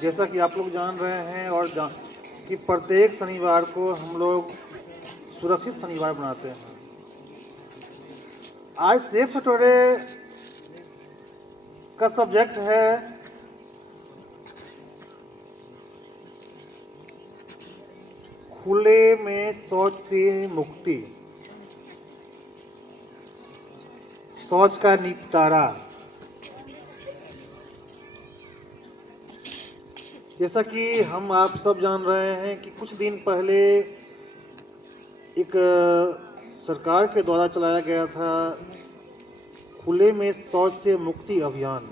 जैसा कि आप लोग जान रहे हैं कि प्रत्येक शनिवार को हम लोग सुरक्षित शनिवार बनाते हैं। आज सेफ सैटरडे का सब्जेक्ट है खुले में शौच से मुक्ति, शौच का निपटारा। जैसा कि हम आप सब जान रहे हैं कि कुछ दिन पहले एक सरकार के द्वारा चलाया गया था खुले में शौच से मुक्ति अभियान,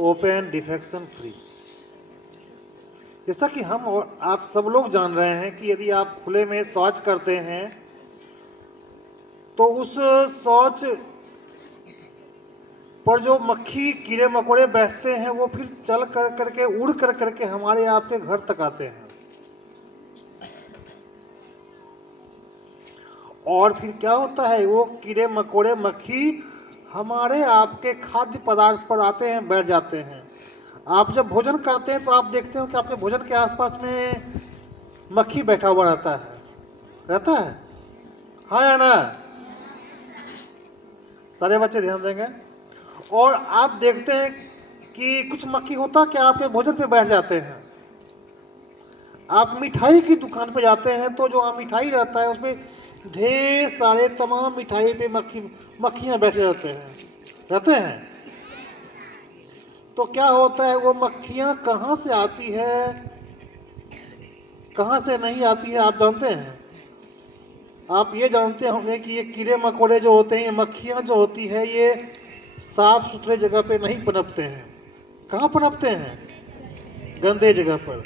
ओपन डिफेक्शन फ्री। जैसा कि हम और आप सब लोग जान रहे हैं कि यदि आप खुले में शौच करते हैं तो उस शौच पर जो मक्खी कीड़े मकोड़े बैठते हैं वो फिर चल कर करके उड़ कर करके हमारे आपके घर तक आते हैं। और फिर क्या होता है, वो कीड़े मकोड़े मक्खी हमारे आपके खाद्य पदार्थ पर आते हैं, बैठ जाते हैं। आप जब भोजन करते हैं तो आप देखते हो कि आपके भोजन के आसपास में मक्खी बैठा हुआ रहता है हाँ या ना? सारे बच्चे ध्यान देंगे। और आप देखते हैं कि कुछ मक्खी होता क्या, आपके भोजन पे बैठ जाते हैं। आप मिठाई की दुकान पे जाते हैं तो जो मिठाई रहता है उसमें ढेर सारे तमाम मिठाई पे मक्खियां बैठे रहते हैं। तो क्या होता है, वो मक्खियां कहाँ से आती है, कहाँ से नहीं आती है, आप जानते हैं? आप ये जानते होंगे कि ये कीड़े मकोड़े जो होते हैं, ये मक्खियां जो होती है, ये साफ सुथरे जगह पे नहीं पनपते हैं। कहाँ पनपते हैं? गंदे जगह पर।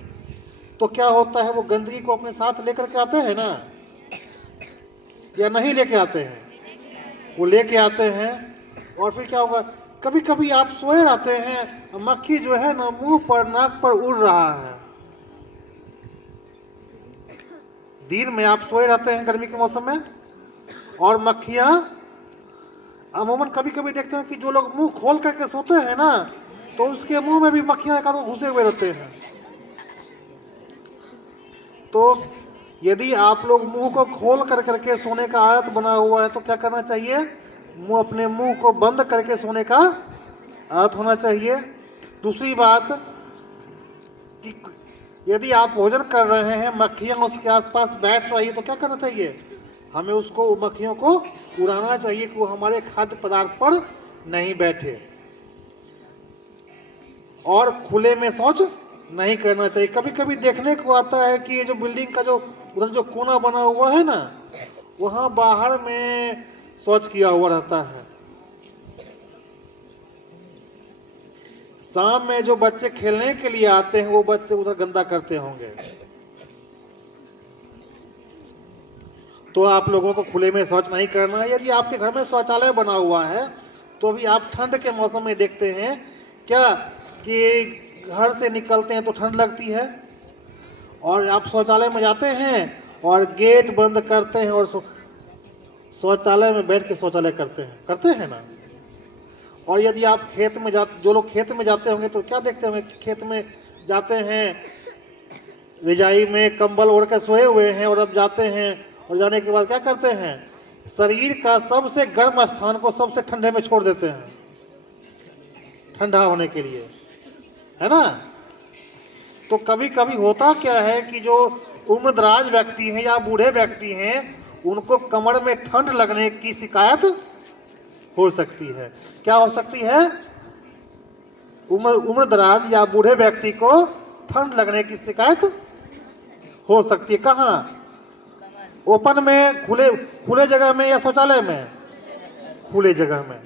तो क्या होता है, वो गंदगी को अपने साथ लेकर के आते हैं ना, या नहीं लेके आते हैं? वो लेके आते हैं। और फिर क्या होगा, कभी कभी आप सोए रहते हैं, मक्खी जो है ना मुंह पर नाक पर उड़ रहा है। दिन में आप सोए रहते हैं गर्मी के मौसम में, और मक्खियां अमूमन कभी कभी देखते हैं कि जो लोग मुंह खोल करके सोते हैं ना, तो उसके मुंह में भी मक्खियां का घुसे हुए रहते हैं। तो यदि आप लोग मुंह को खोल कर करके सोने का आदत बना हुआ है तो क्या करना चाहिए, अपने मुंह को बंद करके सोने का आदत होना चाहिए। दूसरी बात कि यदि आप भोजन कर रहे हैं, मक्खियां उसके आसपास बैठ रही है तो क्या करना चाहिए, हमें उसको मक्खियों को उड़ाना चाहिए कि वो हमारे खाद्य पदार्थ पर नहीं बैठे। और खुले में शौच नहीं करना चाहिए। कभी कभी देखने को आता है कि ये जो बिल्डिंग का जो उधर जो कोना बना हुआ है ना, वहां बाहर में शौच किया हुआ रहता है। शाम में जो बच्चे खेलने के लिए आते हैं वो बच्चे उधर गंदा करते होंगे। तो आप लोगों को खुले में शौच नहीं करना है। यदि आपके घर में शौचालय बना हुआ है तो अभी आप ठंड के मौसम में देखते हैं क्या कि घर से निकलते हैं तो ठंड लगती है, और आप शौचालय में जाते हैं और गेट बंद करते हैं और शौचालय में बैठ के शौचालय करते हैं ना। और यदि आप खेत में जो लोग खेत में जाते होंगे तो क्या देखते होंगे, खेत में जाते हैं, रजाई में कंबल ओढ़ कर सोए हुए हैं, और अब जाते हैं और जाने के बाद क्या करते हैं, शरीर का सबसे गर्म स्थान को सबसे ठंडे में छोड़ देते हैं, ठंडा होने के लिए, है ना। तो कभी कभी होता क्या है कि जो उम्रदराज व्यक्ति हैं या बूढ़े व्यक्ति हैं, उनको कमर में ठंड लगने की शिकायत हो सकती है। क्या हो सकती है? उम्रदराज या बूढ़े व्यक्ति को ठंड लगने की शिकायत हो सकती है। कहाँ? ओपन में, खुले जगह में, या शौचालय में? खुले जगह में।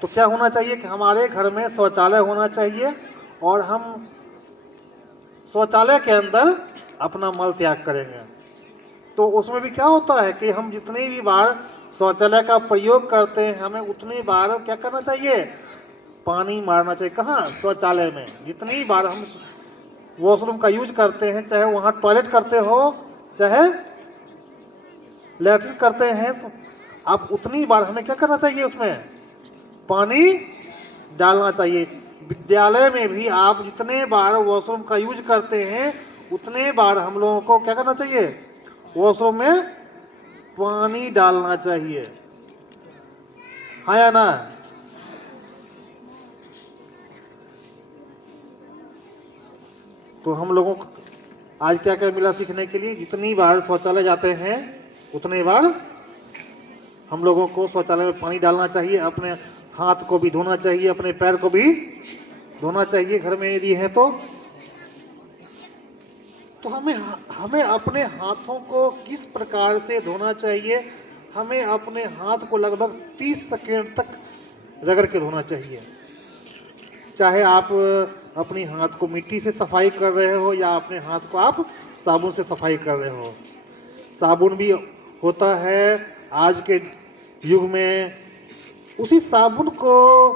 तो क्या होना चाहिए कि हमारे घर में शौचालय होना चाहिए, और हम शौचालय के अंदर अपना मल त्याग करेंगे। तो उसमें भी क्या होता है कि हम जितनी भी बार शौचालय का प्रयोग करते हैं, हमें उतनी बार क्या करना चाहिए, पानी मारना चाहिए। कहाँ? शौचालय में। जितनी बार हम वॉशरूम का यूज करते हैं, चाहे वहाँ टॉयलेट करते हो चाहे लैट्रिन करते हैं, आप उतनी बार हमें क्या करना चाहिए, उसमें पानी डालना चाहिए। विद्यालय में भी आप जितने बार वॉशरूम का यूज करते हैं उतने बार हम लोगों को क्या करना चाहिए, वॉशरूम में पानी डालना चाहिए, हाँ या ना। तो हम लोगों को आज क्या क्या मिला सीखने के लिए, जितनी बार शौचालय जाते हैं उतने बार हम लोगों को शौचालय में पानी डालना चाहिए, अपने हाथ को भी धोना चाहिए, अपने पैर को भी धोना चाहिए घर में यदि है तो हमें हमें अपने हाथों को किस प्रकार से धोना चाहिए, हमें अपने हाथ को लगभग 30 सेकंड तक रगड़ के धोना चाहिए। चाहे आप अपनी हाथ को मिट्टी से सफाई कर रहे हो या अपने हाथ को आप साबुन से सफाई कर रहे हो। साबुन भी होता है आज के युग में, उसी साबुन को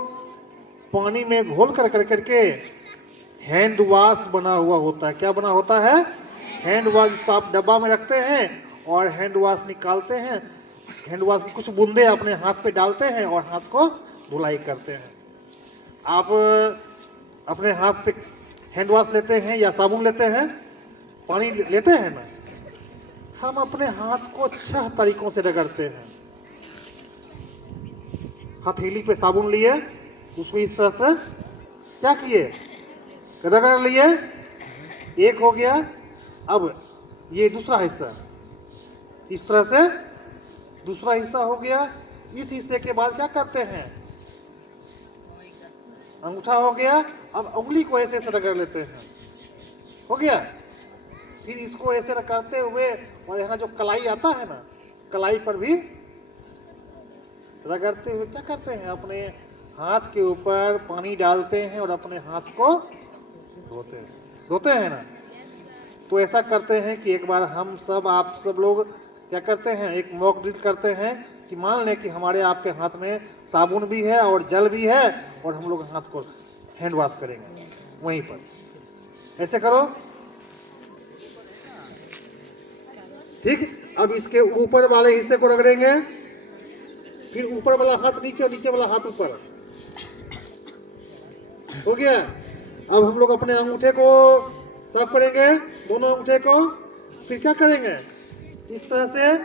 पानी में घोल कर करके हैंड वॉश बना हुआ होता है। क्या बना होता है, हैंड वॉश, जिसको आप डब्बा में रखते हैं और हैंड वॉश निकालते हैं, हैंड वॉश की कुछ बूंदे अपने हाथ पे डालते हैं और हाथ को धुलाई करते हैं। आप अपने हाथ पे हैंड वॉश लेते हैं या साबुन लेते हैं, पानी लेते हैं ना, हम अपने हाथ को 6 तरीकों से रगड़ते हैं। हथेली पे साबुन लिए, उसको इस तरह से क्या किए, रगड़ लिए, एक हो गया। अब ये दूसरा हिस्सा, इस तरह से दूसरा हिस्सा हो गया। इस हिस्से के बाद क्या करते हैं, अंगूठा हो गया। अब उंगली को ऐसे ऐसे रगड़ लेते हैं, हो गया। फिर इसको ऐसे रगड़ते हुए और यहाँ जो कलाई आता है ना, कलाई पर भी रगड़ते हुए क्या करते हैं, अपने हाथ के ऊपर पानी डालते हैं और अपने हाथ को धोते हैं ना। तो ऐसा करते हैं कि एक बार हम सब, आप सब लोग क्या करते हैं, एक मॉक ड्रिल करते हैं कि मान लें कि हमारे आपके हाथ में साबुन भी है और जल भी है और हम लोग हाथ को हैंड वॉश करेंगे वहीं पर। ऐसे करो, ठीक। अब इसके ऊपर वाले हिस्से को रगड़ेंगे, फिर ऊपर वाला हाथ नीचे और नीचे वाला हाथ ऊपर, हो गया। अब हम लोग अपने अंगूठे को साफ करेंगे, दोनों अंगूठे को। फिर क्या करेंगे, इस तरह से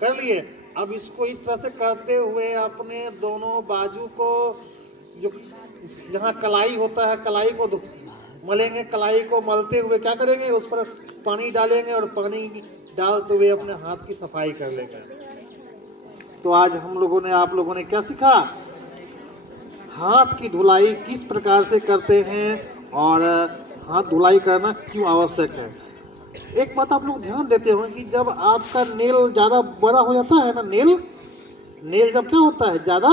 कर लिए। अब इसको इस तरह से करते हुए अपने दोनों बाजू को, जो जहाँ कलाई होता है, कलाई को मलेंगे। कलाई को मलते हुए क्या करेंगे, उस पर पानी डालेंगे और पानी डालते हुए अपने हाथ की सफाई कर लेंगे। तो आज हम लोगों ने, आप लोगों ने क्या सीखा, हाथ की धुलाई किस प्रकार से करते हैं और हाथ धुलाई करना क्यों आवश्यक है। एक बात आप लोग ध्यान देते होंगे कि जब आपका नेल ज़्यादा बड़ा हो जाता है ना, नेल जब क्या होता है, ज़्यादा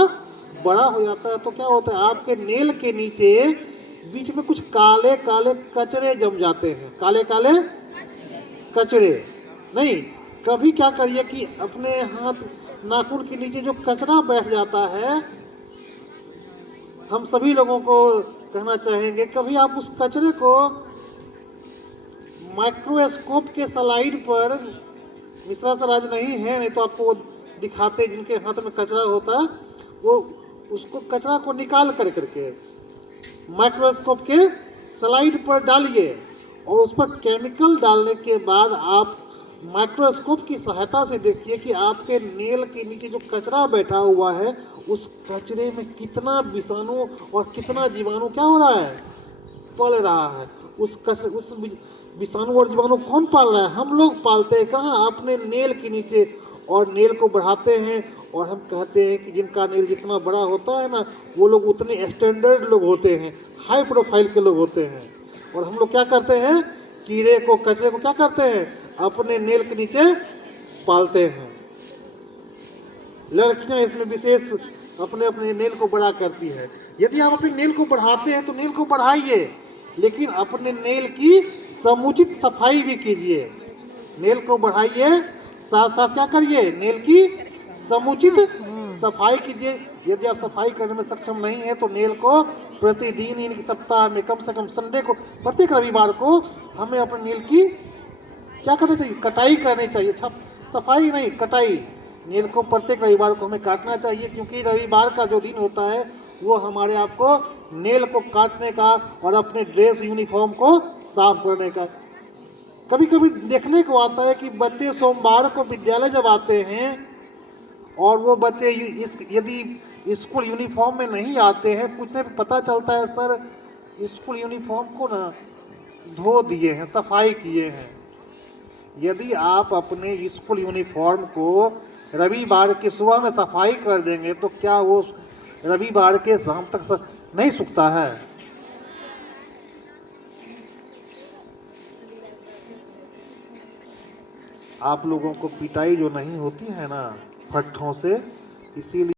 बड़ा हो जाता है, तो क्या होता है, आपके नेल के नीचे बीच में कुछ काले काले कचरे जम जाते हैं। काले काले कचरे नहीं, कभी क्या करिए कि अपने हाथ नाखून के नीचे जो कचरा बैठ जाता है, हम सभी लोगों को कहना चाहेंगे, कभी आप उस कचरे को माइक्रोस्कोप के स्लाइड पर, मिश्रा सर आज नहीं है, नहीं तो आपको दिखाते, जिनके हाथ में कचरा होता है, वो उसको कचरा को निकाल करके माइक्रोस्कोप के स्लाइड पर डालिए और उस पर केमिकल डालने के बाद आप माइक्रोस्कोप की सहायता से देखिए कि आपके नेल के नीचे जो कचरा बैठा हुआ है, उस कचरे में कितना विषाणु और कितना जीवाणु क्या हो रहा है, पल रहा है। उस विषाणु और जीवाणु कौन पाल रहा है, हम लोग पालते हैं। कहाँ, अपने नेल के नीचे। और नेल को बढ़ाते हैं और हम कहते हैं कि जिनका नेल जितना बड़ा होता है ना, वो लोग उतने स्टैंडर्ड लोग होते हैं, हाई प्रोफाइल के लोग होते हैं। और हम लोग क्या करते हैं, कीड़े को, कचरे को क्या करते हैं, अपने नेल के नीचे पालते हैं। लड़कियां इसमें विशेष अपने अपने नेल को बड़ा करती है। यदि आप अपने नेल को बढ़ाते हैं तो नेल को बढ़ाइए, लेकिन अपने नेल की समुचित सफाई भी कीजिए। नेल को बढ़ाइए, साथ साथ क्या करिए, नेल की समुचित सफाई कीजिए। यदि आप सफाई करने में सक्षम नहीं है तो नेल को प्रतिदिन, यानी सप्ताह में कम से कम संडे को, प्रत्येक रविवार को हमें अपने नेल की क्या करना चाहिए, कटाई करनी चाहिए। सफाई नहीं, कटाई। नेल को प्रत्येक रविवार को हमें काटना चाहिए, क्योंकि रविवार का जो दिन होता है वो हमारे आपको नेल को काटने का और अपने ड्रेस यूनिफॉर्म को साफ करने का। कभी कभी देखने को आता है कि बच्चे सोमवार को विद्यालय जब आते हैं और वो बच्चे यदि स्कूल यूनिफॉर्म में नहीं आते हैं, पूछने पे पता चलता है सर स्कूल यूनिफॉर्म को ना धो दिए हैं, सफाई किए हैं। यदि आप अपने स्कूल यूनिफॉर्म को रविवार की सुबह में सफाई कर देंगे तो क्या वो रविवार के शाम तक नहीं सूखता है? आप लोगों को पिटाई जो नहीं होती है ना फट्टों से, इसीलिए